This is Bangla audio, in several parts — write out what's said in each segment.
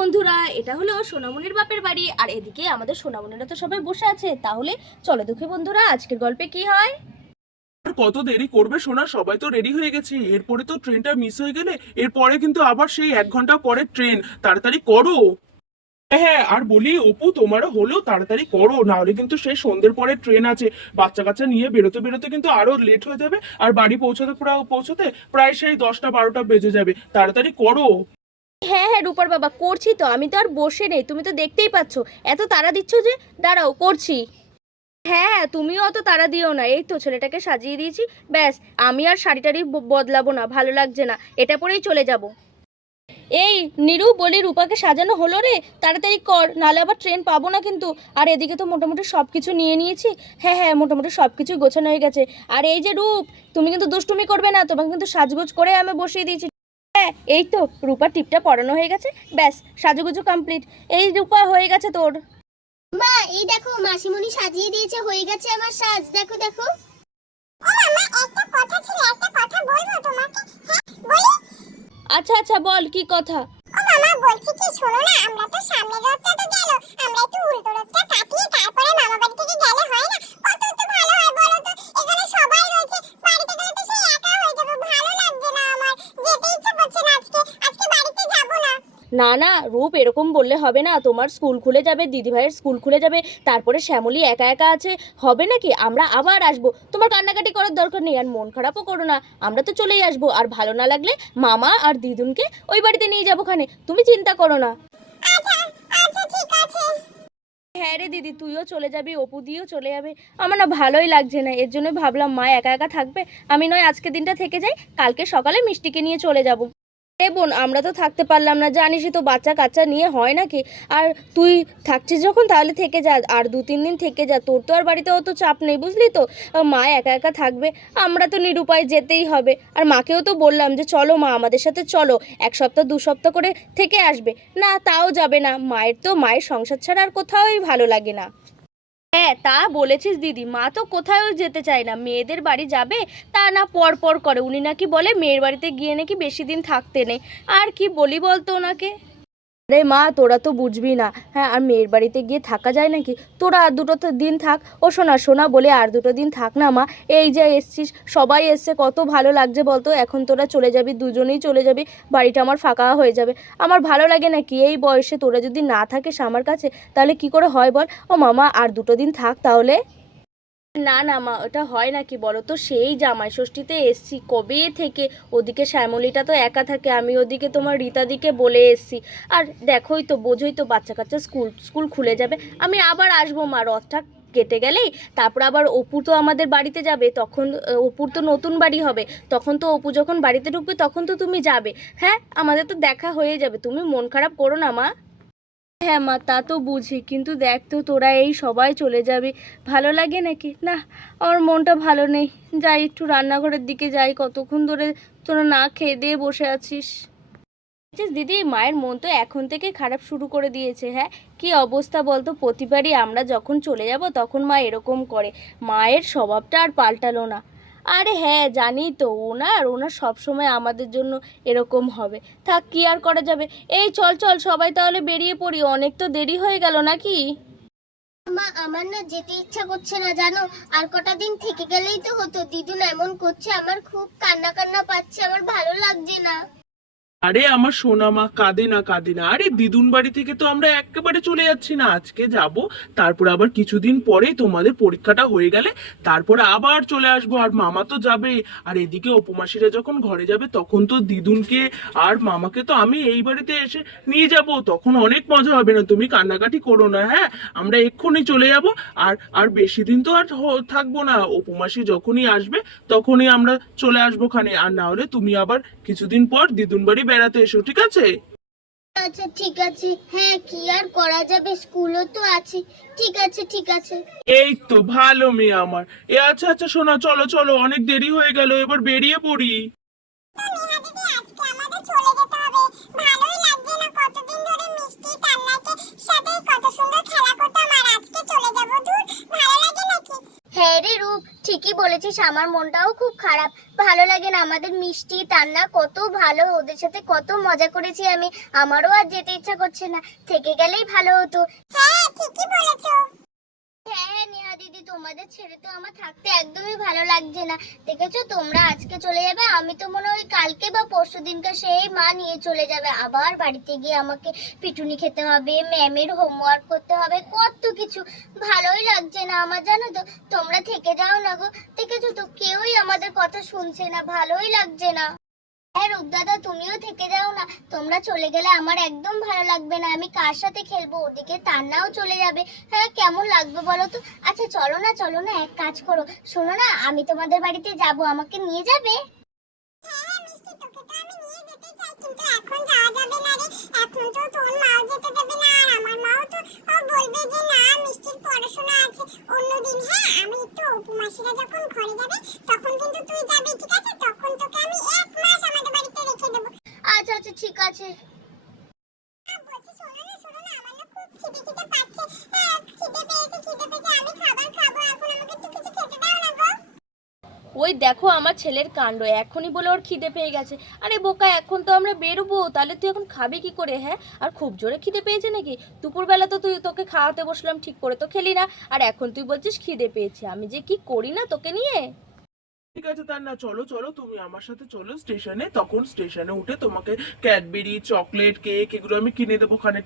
বন্ধুরা এটা হলো সোনামনির বাপের বাড়ি। আর এদিকে আমাদের সোনামনিরা তো সবাই বসে আছে। তাহলে চলো দেখি বন্ধুরা আজকের গল্পে কি হয়? আর কত দেরি করবে সোনা? সবাই তো রেডি হয়ে গেছে। এরপরে তো ট্রেনটা মিস হয়ে গেলে এরপরে কিন্তু আবার সেই এক ঘণ্টা পরে ট্রেন তাড়াতাড়ি করো। হ্যাঁ, হ্যাঁ আর বলি অপু তোমারও হলেও তাড়াতাড়ি করো। নাহলে কিন্তু সেই সন্ধ্যের পরে ট্রেন আছে। বাচ্চা কাচ্চা নিয়ে বেরোতে বেরোতে কিন্তু আরও লেট হয়ে যাবে। আর বাড়ি পৌঁছাতে পৌঁছতে প্রায় সেই দশটা বারোটা বেজে যাবে। তাড়াতাড়ি করো। হ্যাঁ হ্যাঁ রূপার বাবা, করছি তো, আমি তো আর বসে নেই, তুমি তো দেখতেই পাচ্ছ, এত তাড়া দিচ্ছ যে, দাঁড়াও, করছি। হ্যাঁ হ্যাঁ তুমিও অত তাড়া দিও না, এই তো ছেলেটাকে সাজিয়ে দিয়েছি, ব্যাস, আমি আর শাড়ি টাড়ি বদলাবো না, ভালো লাগছে না, এটা পরেই চলে যাব। এই, নিরু, বলি রূপাকে সাজানো হলো রে, তাড়াতাড়ি কর, নালে আবার ট্রেন পাবো না কিন্তু, আর এদিকে তো মোটামুটি সব কিছু নিয়ে নিয়েছি হ্যাঁ হ্যাঁ মোটামুটি সব কিছুই গোছানো হয়ে গেছে, আর এই যে রূপ, তুমি কিন্তু দুষ্টুমি করবে না, তোমাকে কিন্তু সাজগোজ করে আমি বসিয়ে দিয়েছি। হ্যাঁ এই তো রূপার টিপটা পড়ানো হয়ে গেছে। ব্যাস সাজুগুজু কমপ্লিট এই রূপা হয়ে গেছে তোর। মা এই দেখো মাসিমণি সাজিয়ে দিয়েছে হয়ে গেছে আমার সাজ। দেখো দেখো। হ্যাঁ আচ্ছা আচ্ছা বল কি কথা? ও মামা বলছি কি শোনো না আমরা তো সামনের রথটা তো গেল। আমরা একটু উল্টো রথটা কাটিয়ে তারপরে মামা বাড়ি থেকে গেলে হয় না? কত তো ভালো হয় বলো তো? এখানে সবাই রয়েছে বাড়িতে গেলে তো সেই একা হয়ে যাব যেতে ইচ্ছে করছে না আজকে আজকে বাড়িতে যাব না। না না রূপ এরকম বললে হবে না। তোমার স্কুল খুলে যাবে দিদিভাইয়ের স্কুল খুলে যাবে তারপরে শ্যামলী একা একা আছে। হবে নাকি? আমরা আবার আসব। তোমার কান্নাকাটি করার দরকার নেই আর মন খারাপও করো না। আমরা তো চলেই আসব আর ভালো না লাগলে মামা আর দিদুনকে ওই বাড়িতে নিয়ে যাব খানে। তুমি চিন্তা করো না। আচ্ছা আচ্ছা ঠিক আছে। হ্যাঁ রে দিদি, তুইও চলে যাবি, অপু দিয়েও চলে যাবে। আমার না ভালোই লাগছে না, এর জন্য ভাবলাম মা একা একা থাকবে, আমি নয় আজকে দিনটা থেকে যাই, কালকে সকালে মিষ্টিকে নিয়ে চলে যাব। এ বোন, আমরা তো থাকতে পারলাম না জানিসই তো বাচ্চা কাচ্চা নিয়ে হয় নাকি? আর তুই থাকছিস যখন, তাহলে থেকে যা, আর দু তিন দিন থেকে যা, তোর তো আর বাড়িতে অত চাপ নেই, বুঝলি তো? মা একা একা থাকবে, আমরা তো নিরুপায় যেতেই হবে। আর মাকেও তো বললাম যে, চলো মা, আমাদের সাথে চলো, এক সপ্তাহ, দু সপ্তাহ করে থেকে আসবে। না, তাও যাবে না, মায়ের তো, মায়ের সংসার ছাড়া আর কোথাওই ভালো লাগে না। হ্যাঁ তা বলেছিস দিদি। মা তো কোথাও যেতে চায় না। মেয়েদের বাড়ি যাবে, তা না পর পর করে। উনি নাকি বলে, মেয়ের বাড়িতে গিয়ে নাকি বেশি দিন থাকতে নেই। আর কি বলি বলতো ওনাকে? রে মা, তোরা তো বুঝবি না। হ্যাঁ আর মেয়ের বাড়িতে গিয়ে থাকা যায় নাকি? তোরা আর দুটো তো দিন থাক। ও শোনা শোনা বলে আর দুটো দিন থাক না মা। এই যে এসছিস, সবাই এসছে, কত ভালো লাগছে বলতো। এখন তোরা চলে যাবি, দুজনেই চলে যাবি। বাড়িটা আমার ফাঁকা হয়ে যাবে। আমার ভালো লাগে নাকি? এই বয়সে তোরা যদি না থাকিস আমার কাছে, তাহলে কি করে হয় বল? ও মামা, আর দুটো দিন থাক তাহলে। না না, মা, ওটা হয় নাকি বলো তো সেই জামাই ষষ্ঠীতে এসছি। কবে থেকে? ওদিকে শ্যামলিটা তো একা থাকে, আমি ওদিকে তোমার রীতাদিকে বলে এসছি। আর দেখোই তো, বোঝোই তো বাচ্চা কাচ্চা স্কুল স্কুল খুলে যাবে। আমি আবার আসব, মা, রথটা কেটে গেলেই। তারপর আবার অপু তো আমাদের বাড়িতে যাবে, তখন অপুর তো নতুন বাড়ি হবে। তখন তো অপু যখন বাড়িতে ঢুকবে, তখন তো তুমি যাবে। হ্যাঁ আমাদের তো দেখা হয়ে যাবে। তুমি মন খারাপ করো না, মা। হ্যাঁ মা, তা তো বুঝি। কিন্তু দেখ তো, তোরা এই সবাই চলে যাবে। ভালো লাগে নাকি? না, আমার মনটা ভালো নেই। যাই, একটু রান্নাঘরের দিকে যাই। কতক্ষণ ধরে তোরা না খেয়ে দিয়ে বসে আছিস? বুঝছিস দিদি, মায়ের মন তো এখন থেকে খারাপ শুরু করে দিয়েছে হ্যাঁ? কি অবস্থা বলতো? প্রতিবারই আমরা যখন চলে যাব, তখন মা এরকম করে। মায়ের স্বভাবটা আর পাল্টালো না। আরে হ্যাঁ জানি তো, ওনার ওনার সবসময় আমাদের জন্য এরকম হবে। থাক, কি আর করা যাবে? এই চল চল, সবাই তাহলে বেরিয়ে পড়ি, অনেক তো দেরি হয়ে গেল নাকি? মা, আমার না যেতে ইচ্ছা করছে না, জানো? আর কটা দিন থেকে গেলেই তো হতো। দিদুন এমন করছে, আমার খুব কান্না কান্না পাচ্ছে, আমার ভালো লাগছে না। আরে আমার সোনা মা কাঁদে না কাঁদে না। আরে, দিদুন বাড়ি থেকে তো আমরা একেবারে চলে যাচ্ছি না। আজকে যাব, তারপর আবার কিছুদিন পরে তোমাদের পরীক্ষাটা হয়ে গেলে তারপর আবার চলে আসব। আর মামা তো যাবে। আর এদিকে উপমাসিরা যখন ঘরে যাবে, তখন তো দিদুনকে আর মামাকে তো আমি এই বাড়িতে এসে নিয়ে যাব। তখন অনেক মজা হবে না। তুমি কান্নাকাটি করো না হ্যাঁ? আমরা এক্ষুনি চলে যাব। আর আর বেশি দিন তো আর থাকব না। উপমাসি যখনই আসবে, তখনই আমরা চলে আসব খানে। আর না হলে তুমি আবার কিছুদিন পর দিদুন বাড়ি বেড়াতে এসো ঠিক আছে? আচ্ছা ঠিক আছে। হ্যাঁ কি আর করা যাবে? স্কুলও তো আছে। ঠিক আছে ঠিক আছে। এই তো ভালো মেয়ে আমার। এ আচ্ছা আচ্ছা শোনা চলো চলো অনেক দেরি হয়ে গেল এবার বেরিয়ে পড়ি। হ্যাঁ রে রূপ, ঠিকই বলেছিস, আমার মনটাও খুব খারাপ। ভালো লাগে না আমাদের মিষ্টি, তান্না, কত ভালো, ওদের সাথে কত মজা করেছি আমি। আমারও আর যেতে ইচ্ছা করছে না, থেকে গেলেই ভালো হতো। হ্যাঁ ঠিকই বলেছ। হ্যাঁ নেহা দিদি, তোমাদের ছেড়ে তো আমার থাকতে একদমই ভালো লাগছে না। দেখেছ, তোমরা আজকে চলে যাবে, আমি তো মনে হয় কালকে বা পরশু দিনকে সেই মা নিয়ে চলে যাবে। আবার বাড়িতে গিয়ে আমাকে পিটুনি খেতে হবে, ম্যামের হোমওয়ার্ক করতে হবে, কত কিছু। ভালোই লাগছে না আমার, জানো তো। তোমরা থেকে যাও না গো। দেখেছ তো, কেউই আমাদের কথা শুনছে না, ভালোই লাগছে না। হ্যাঁ রূপদাদা, তুমিও থেকে যাও না। তোমরা চলে গেলে আমার একদম ভালো লাগবে না। আমি কার সাথে খেলব? ওদিকে তান্নাও চলে যাবে। হ্যাঁ কেমন লাগবে বলো তো? আচ্ছা চলো না চলো না, এক কাজ করো। শোনো না, আমি তোমাদের বাড়িতে যাব। আমাকে নিয়ে যাবে? হ্যাঁ উপমাসিরা যখন ঘরে যাবে, তখন কিন্তু তুই যাবি, ঠিক আছে? তখন তোকে আমি এক মাস আমাদের বাড়িতে রেখে দেবো। আচ্ছা আচ্ছা ঠিক আছে আহ, বলছি শোনো না শোনো না আমার না খুব খিদে খিদে পাচ্ছে হ্যাঁ খিদে পেয়েছে খিদে পেয়েছে আমি খাবার খাব এখন আমাকে একটু কিছু খেতে দাও না গো ওই দেখো আমার ছেলের কাণ্ড, এখনই বলে ওর খিদে পেয়ে গেছে। আরে বোকা, এখন তো আমরা বেরোবো, তাহলে তুই এখন খাবি কি করে হ্যাঁ? আর খুব জোরে খিদে পেয়েছে নাকি? দুপুরবেলা তো তুই তোকে খাওয়াতে বসলাম, ঠিক করে তো খেলি না। আর এখন তুই বলছিস খিদে পেয়েছে, আমি যে কি করি না তোকে নিয়ে? ঠিক আছে, তার না, চলো চলো, তুমি আমার সাথে চলো, স্টেশনে, তখন স্টেশনে উঠে তোমাকে ক্যাডবেরি, চকলেট, কেক, এগুলো আমি কিনে দেবো ওখানে।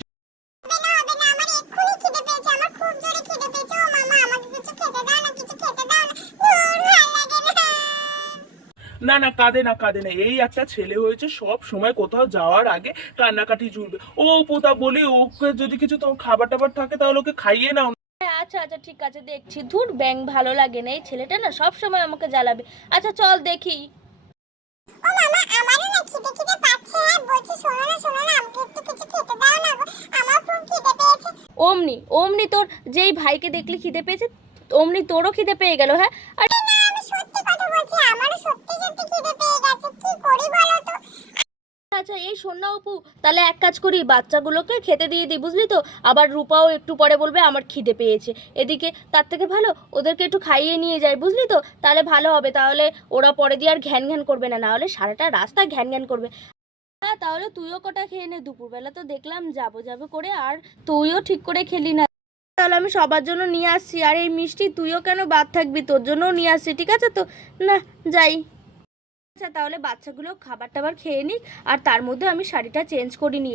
না না কাঁদে না কাঁদে না। এই একটা ছেলে হয়েছে সব সময় কোথাও যাওয়ার আগে কান্নাকাটি জুড়বে ও পোতা বলি ওকে যদি কিছু তোমার খাবার টাবার থাকে তাহলে ওকে খাইয়ে নাও। হ্যাঁ আচ্ছা আচ্ছা ঠিক আছে দেখছি। ধুর ব্যাং ভালো লাগে না। এই ছেলেটা না সব সময় আমাকে জ্বালাবে। আচ্ছা চল দেখি। ও মামা আমারও না খিদে খিদে পাচ্ছে হ্যাঁ? বলছি শোনো না শোনো না আমাকে একটু কিছু খেতে দাও না গো। আমার খুব খিদে পেয়েছে। অমনি অমনি তোর যেই ভাইকে দেখলি খিদে পেয়েছে অমনি তোরও খিদে পেয়ে গেল হ্যাঁ? আর আচ্ছা এই শোন না অপু, তাহলে এক কাজ করি, বাচ্চাগুলোকে খেতে দিয়ে দিই, বুঝলি তো? আবার রূপাও একটু পরে বলবে, আমার খিদে পেয়েছে। এদিকে, তার থেকে ভালো, ওদেরকে একটু খাইয়ে নিয়ে যাই, বুঝলি তো? তাহলে ভালো হবে, তাহলে ওরা পরে দিয়ে আর ঘ্যান ঘ্যান করবে না, নাহলে সারাটা রাস্তা ঘ্যান ঘ্যান করবে। হ্যাঁ তাহলে তুইও কটা খেয়ে নে, দুপুরবেলা তো দেখলাম, যাব যাব করে, আর তুইও ঠিক করে খেলি না। তাহলে আমি সবার জন্য নিয়ে আসছি, আর এই মিষ্টি তুইও কেন বাদ থাকবি? তোর জন্যও নিয়ে আসছি, ঠিক আছে তো? না, যাই। আচ্ছা তাহলে বাচ্চাগুলো খাবার টাবার খেয়ে নিক আর তার মধ্যে আমি শাড়িটা চেঞ্জ করে নিই।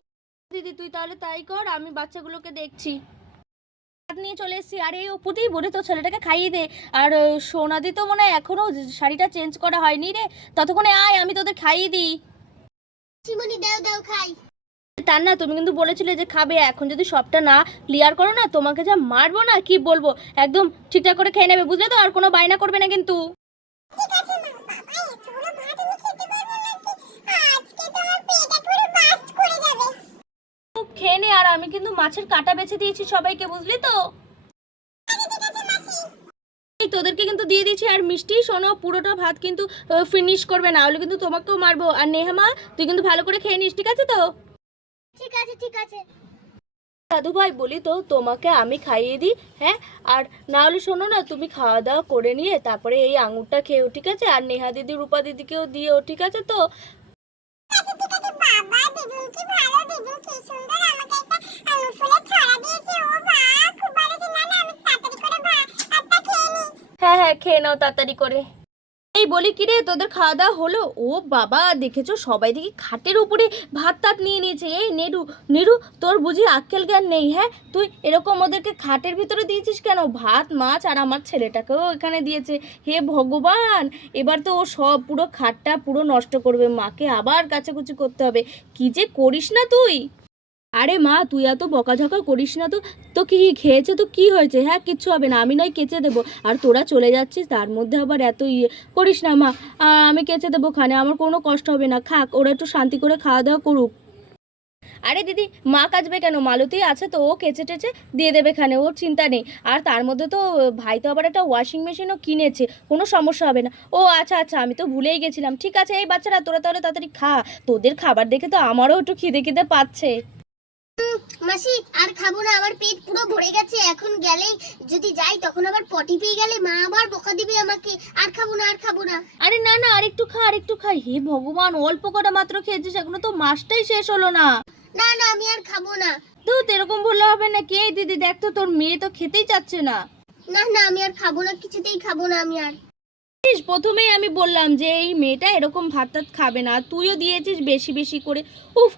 দিদি তুই তাহলে তাই কর আমি বাচ্চাগুলোকে দেখছি। নিয়ে চলে এসেছি। আর এই অপুতেই বলে তো ছেলেটাকে খাইয়ে দে। আর সোনাদি তো মনে হয় এখনও শাড়িটা চেঞ্জ করা হয়নি রে। ততক্ষণে আয় আমি তোদের খাইয়ে দিই। শিমনি দাও দাও খাই। তার না তুমি কিন্তু বলেছিলে যে খাবে। এখন যদি সবটা না ক্লিয়ার করো না তোমাকে যা মারবো না কি বলব? একদম ঠিকঠাক করে খেয়ে নেবে বুঝলে তো? আর কোনো বায়না করবে না কিন্তু। ঠিক আছে খেয়ে নে আর আমি কিন্তু মাছের কাটা বেছে দিয়েছি সবাইকে বুঝলি তো? এই তোদেরকে কিন্তু দিয়ে দিয়েছি আর মিষ্টি শোনো পুরোটা ভাত কিন্তু ফিনিশ করবে না হলে কিন্তু তোমাকেও মারবো। আর নেহামা তুই কিন্তু ভালো করে খেয়ে নিস ঠিক আছে তো? ঠিক আছে ঠিক আছে। দাদু ভাই বলি তো তোমাকে আমি খাইয়ে দিই হ্যাঁ? আর না হলে শোনো না তুমি খাওয়া দাওয়া করে নিয়ে তারপরে এই আঙুরটা খেয়েও ঠিক আছে? আর নেহা দিদি রূপা দিদিকেও দিয়েও ঠিক আছে তো? বাবা দিদুন কি ভালো, দিদুন কি সুন্দর, আমাকে একটা আঙুর ফুলের ছড়া দিয়েছে। ও বাহ খুব ভালো। না না, আমি তাড়াতাড়ি করে ভাতটা খেয়ে নিই। হ্যাঁ হ্যাঁ খেয়ে নাও তাড়াতাড়ি করে। এই বলি কি রে, তোদের খাওয়া দাওয়া হলো? ও বাবা, দেখেছ? সবাই দেখি খাটের উপরে ভাত টাত নিয়ে নিয়েছে। এই নেরু নেরু তোর বুঝি আক্কেল জ্ঞান নেই হ্যাঁ? তুই এরকম ওদেরকে খাটের ভিতরে দিয়েছিস কেন? ভাত, মাছ আর আমার ছেলেটাকেও এখানে দিয়েছে। হে ভগবান! এবার তো ও সব পুরো খাটটা পুরো নষ্ট করবে। মাকে আবার কাচাকুচি করতে হবে। কি যে করিস না তুই? আরে মা, তুই এত বকাঝকা করিস না তো। তো কি খেয়েছে? তো কি হয়েছে? হ্যাঁ কিচ্ছু হবে না। আমি নয় কেচে দেবো। আর তোরা চলে যাচ্ছিস, তার মধ্যে আবার এত ইয়ে করিস না মা। আমি কেচে দেবো খানে, আমার কোনো কষ্ট হবে না। খাক, ওরা একটু শান্তি করে খাওয়া দাওয়া করুক। আরে দিদি, মা কাচবে কেন? মালতী আছে তো, ও কেচে টেচে দিয়ে দেবে খানে, ওর চিন্তা নেই। আর তার মধ্যে তো, ভাই তো আবার একটা ওয়াশিং মেশিনও কিনেছে, কোনো সমস্যা হবে না। ও আচ্ছা আচ্ছা আমি তো ভুলেই গেছিলাম। ঠিক আছে, এই বাচ্চারা, তোরা তাহলে তাড়াতাড়ি খা। তোদের খাবার দেখে তো আমারও একটু খিদে খিদে পাচ্ছে। মাসি আর খাব না আমার পেট পুরো ভরে গেছে এখন গেলেই যদি যাই তখন আবার পটি পেয়ে গেলে মা আবার বকা দিবে আমাকে। আর খাব না আর খাব না। আরে না না আরেকটু খা আরেকটু খা। হে ভগবান অল্প কটা মাত্র খেয়েছিস এখনও তো মাসটাই শেষ হলো না। না না আমি আর খাব না। তো এরকম বললে হবে না। কে দিদি? দেখ তো তোর মেয়ে তো খেতেই চাচ্ছে না। না না আমি আর খাব না কিছুতেই খাব না আমি আর। জানিস, প্রথমেই আমি বললাম যে এই মেয়েটা এরকম ভাত টাত খাবে না তুইও দিয়েছিস বেশি বেশি করে। উফ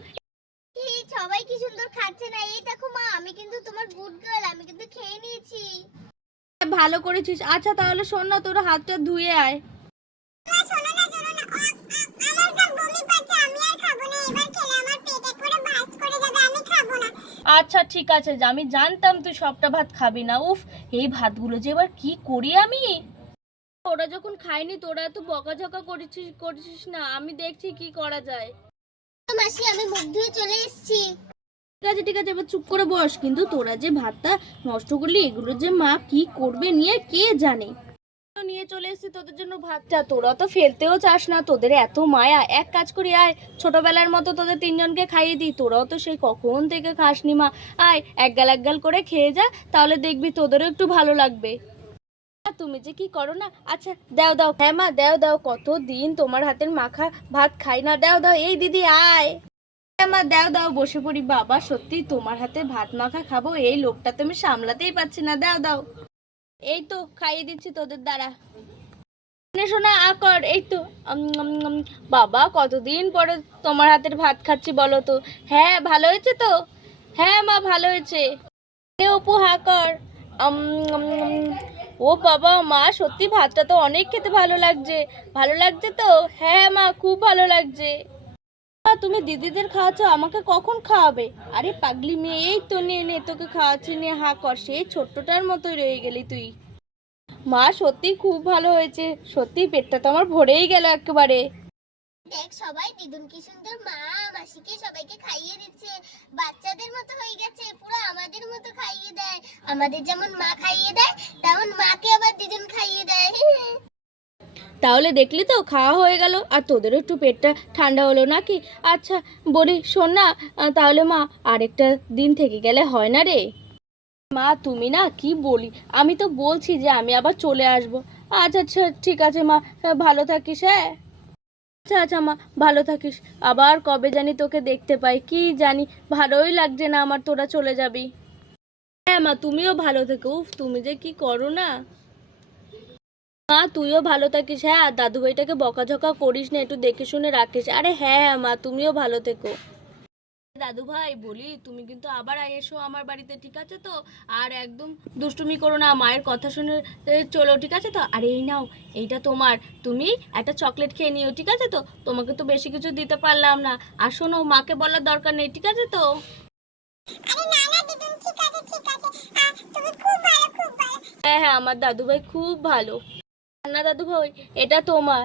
সবাই কি সুন্দর খাচ্ছে না? এই দেখো মা আমি কিন্তু তোমার গুড গার্ল আমি কিন্তু খেয়ে নিয়েছি। ভালো করেছিস। আচ্ছা তাহলে শোন না তোর হাতটা ধুয়ে আয়। আচ্ছা ঠিক আছে যে আমি জানতাম তুই সবটা ভাত খাবি না। উফ এই ভাতগুলো যে এবার কি করি আমি? ওরা যখন খায়নি তোরা তো বকাঝকা করেছিস করছিস না। আমি দেখছি কি করা যায়। মাসি, আমি মুখ ধুয়ে চলে এসেছি। ঠিক আছে ঠিক আছে, এবার চুপ করে বস। কিন্তু তোরা যে ভাতটা নষ্ট করলি, এগুলো যে মা কি করবে নিয়ে কে জানে? নিয়ে চলে এসেছি তোদের জন্য ভাতটা। তোরা তো ফেলতেও চাস না, তোদের এত মায়া। এক কাজ করি, আয়। ছোটবেলার মতো তোদের তিনজনকে খাইয়ে দিই। তোরাও তো সেই কখন থেকে খাসনি মা। আয় এক গাল এক গাল করে খেয়ে যা, তাহলে দেখবি তোদেরও একটু ভালো লাগবে। তুমি যে কি করো না? আচ্ছা দাও দাও। হ্যাঁ মা, দাও দাও। কত দিন তোমার হাতের মাখা ভাত খাই না? দাও দাও। এই দিদি, আয়। আমার দাও দাও। বসে পড়ি। বাবা, সত্যি তোমার হাতে ভাত মাখা খাব? এই লোকটা তো আমি সামলাতেই পারছি না। দাও দাও। এই তো, খাইয়ে দিচ্ছি তোদের দ্বারা। নে শোনা আকর এই তো বাবা, কতদিন পরে তোমার হাতের ভাত খাচ্ছি বলো তো? হ্যাঁ ভালো হয়েছে তো? হ্যাঁ মা, ভালো হয়েছে। অপু হাকর ও বাবা, মা, সত্যি ভাতটা তো অনেক খেতে ভালো লাগছে। ভালো লাগছে তো? হ্যাঁ মা, খুব ভালো লাগছে। তুমি দিদিদের খাওয়াচ্ছ, আমাকে কখন খাওয়াবে? আরে পাগলি মেয়ে, এই তো নিয়ে নে, তোকে খাওয়াচ্ছি নিয়ে হা, কর, সেই ছোট্টটার মতোই রয়ে গেলি তুই। মা, সত্যি খুব ভালো হয়েছে। সত্যি পেটটা তো আমার ভরেই গেল একেবারে। দেখ সবাই, দিদুন কি সুন্দর মা, মাসিকে সবাইকে খাইয়ে দিচ্ছে। বাচ্চাদের মতো হয়ে গেছে পুরো আমাদের মতো খাইয়ে দেয় আমাদের যেমন মা খাইয়ে দেয় তেমন মাকে আবার দিদুন খাইয়ে দেয়। তাহলে দেখলি তো খাওয়া হয়ে গেল। আর তোদেরও একটু পেটটা ঠান্ডা হলো নাকি? আচ্ছা বলি শোন না তাহলে মা আরেকটা দিন থেকে গেলে হয় না রে? মা তুমি না কি বলি? আমি তো বলছি যে আমি আবার চলে আসব। আচ্ছা আচ্ছা ঠিক আছে মা হ্যাঁ, ভালো থাকিস হ্যাঁ? আচ্ছা আচ্ছা মা ভালো থাকিস। আবার কবে জানি তোকে দেখতে পাই কি জানি ভালোই লাগছে না আমার তোরা চলে যাবি। মা, তুমিও ভালো থেকো। উফ, তুমি যে কি করো না? মা, তুইও ভালো থাকিস হ্যাঁ? আর দাদু ভাইটাকে বকাঝকা করিস না, একটু দেখে শুনে রাখিস। আরে হ্যাঁ হ্যাঁ মা, তুমিও ভালো থেকো। দাদু ভাই বলি, তুমি কিন্তু আবার এসো আমার বাড়িতে, ঠিক আছে তো? আর একদম দুষ্টুমি করো না, মায়ের কথা শুনে চলো, ঠিক আছে তো? আর এই নাও, এইটা তোমার। তুমি একটা চকলেট খেয়ে নিও, ঠিক আছে তো? তোমাকে তো বেশি কিছু দিতে পারলাম না। আর শোনো, মাকে বলার দরকার নেই, ঠিক আছে তো? হ্যাঁ হ্যাঁ আমার দাদু ভাই খুব ভালো। না দাদু ভাই এটা তোমার।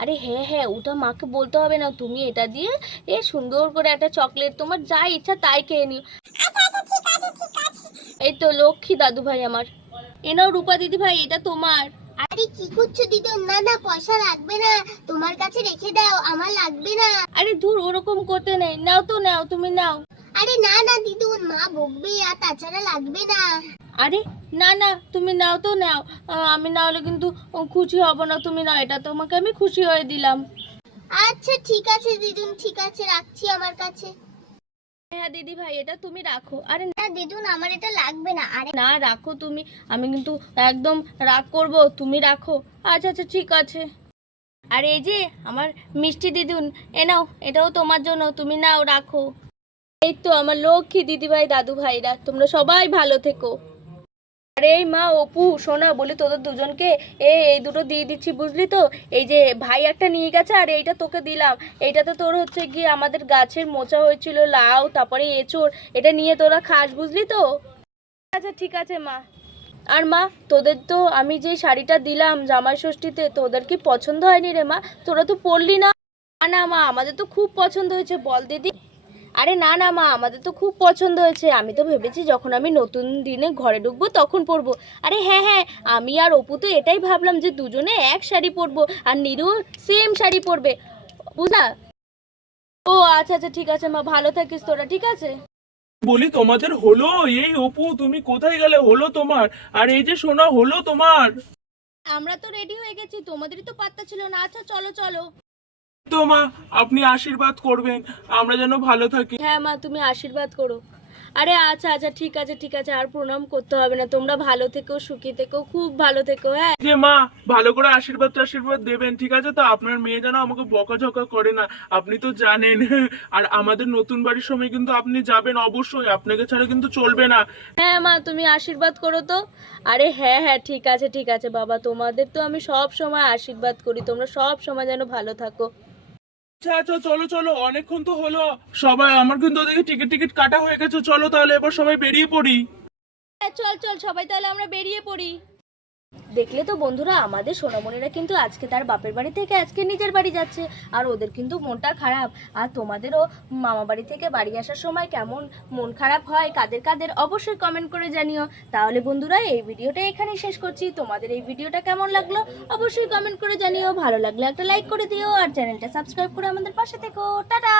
আরে হ্যাঁ হ্যাঁ ওটা মাকে বলতে হবে না তুমি এটা দিয়ে এ সুন্দর করে একটা চকলেট তোমার যা ইচ্ছা তাই খেয়ে নিও। আচ্ছা আচ্ছা এই তো লক্ষ্মী দাদু ভাই আমার এনাও রূপা দিদি ভাই এটা তোমার। আরে কি করছ দিদুন? না না পয়সা লাগবে না। তোমার কাছে রেখে দাও আমার লাগবে না। আরে ধুর ওরকম করতে নেই। নাও তো নাও তুমি নাও। আরে না না দিদুন মা বকবে আর তাছাড়া লাগবে না। আরে না না তুমি নাও তো নাও। আমি না হলে কিন্তু খুশি হব না তুমি নাও এটা তোমাকে আমি খুশি হয়ে দিলাম। আচ্ছা ঠিক আছে দিদুন ঠিক আছে রাখছি আমার কাছে। হ্যাঁ দিদি ভাই এটা তুমি রাখো। আরে না দিদুন আমার এটা লাগবে না। আরে না রাখো তুমি আমি কিন্তু একদম রাগ করব তুমি রাখো। আচ্ছা আচ্ছা ঠিক আছে। আর এই যে আমার মিষ্টি দিদুন এ নাও এটাও তোমার জন্য তুমি নাও রাখো। এই তো আমার লক্ষ্মী দিদিভাই দাদু ভাইরা তোমরা সবাই ভালো থেকো। আরে মা অপু সোনা বলি তোদের দুজনকে এ এই দুটো দিয়ে দিচ্ছি বুঝলি তো? এই যে ভাই একটা নিয়ে গেছে আর এইটা তোকে দিলাম। এইটাতে তোর হচ্ছে গিয়ে আমাদের গাছের মোচা হয়েছিল লাউ তারপরে এঁচড় এটা নিয়ে তোরা খাস বুঝলি তো? আচ্ছা ঠিক আছে মা। আর মা তোদের তো আমি যে শাড়িটা দিলাম জামাই ষষ্ঠীতে তোদের কি পছন্দ হয়নি রে মা? তোরা তো পরলি না, না মা আমাদের তো খুব পছন্দ হয়েছে। বল দিদি। আরে না না মা আমাদের তো খুব পছন্দ হয়েছে। আমি তো ভেবেছি যখন আমি নতুন দিনে ঘরে ঢুকবো তখন পরবো। আরে হ্যাঁ হ্যাঁ আমি আর অপু তো এটাই ভাবলাম যে দুজনে এক শাড়ি পরবো আর নিরু সেম শাড়ি পরবে। বুঝলা? ও আচ্ছা আচ্ছা ঠিক আছে মা ভালো থাকিস তোরা ঠিক আছে? বলি তোমাদের হলো? এই অপু তুমি কোথায় গেলে? হলো তোমার। আর এই যে সোনা হলো তোমার। আমরা তো রেডি হয়ে গেছি তোমাদেরই তো পাত্তা ছিল না। আচ্ছা চলো চলো। তো মা আপনি আশীর্বাদ করবেন। আমরা যেন ভালো থাকি। হ্যাঁ মা তুমি আশীর্বাদ করো। আরে আচ্ছা আচ্ছা ঠিক আছে ঠিক আছে আর প্রণাম করতে হবে না। তোমরা ভালো থেকো সুখী থেকো খুব ভালো থেকো হ্যাঁ? যে মা ভালো করে আশীর্বাদ আশীর্বাদ দেবেন ঠিক আছে? তো আপনার মেয়ে যেন আমাকে বকাঝকা করে না আপনি তো জানেন। আর আমাদের নতুন বাড়ির সময় কিন্তু আপনি যাবেন অবশ্যই আপনাকে ছাড়া কিন্তু চলবে না। হ্যাঁ মা তুমি আশীর্বাদ করো তো। আরে হ্যাঁ হ্যাঁ ঠিক আছে ঠিক আছে বাবা। তোমাদের তো আমি সব সময় আশীর্বাদ করি। তোমরা সব সময় যেন ভালো থাকো। আচ্ছা আচ্ছা চলো চলো, অনেকক্ষণ তো হলো। সবাই, আমার কিন্তু ওদিকে টিকিট টিকিট কাটা হয়ে গেছে। চলো তাহলে এবার সবাই বেরিয়ে পড়ি। হ্যাঁ চল চল, সবাই তাহলে আমরা বেরিয়ে পড়ি। দেখলে তো বন্ধুরা, আমাদের সোনামণিরা কিন্তু আজকে তার বাপের বাড়ি থেকে আজকে নিজের বাড়ি যাচ্ছে, আর ওদের কিন্তু মনটা খারাপ। আর তোমাদেরও মামা বাড়ি থেকে বাড়ি আসার সময় কেমন মন খারাপ হয়, কাদের কাদের, অবশ্যই কমেন্ট করে জানিও। তাহলে বন্ধুরা, এই ভিডিওটা এখানেই শেষ করছি। তোমাদের এই ভিডিওটা কেমন লাগল, অবশ্যই কমেন্ট করে জানিও। ভালো লাগলে একটা লাইক করে দিও, আর চ্যানেলটা সাবস্ক্রাইব করে আমাদের পাশে থেকো। টাটা!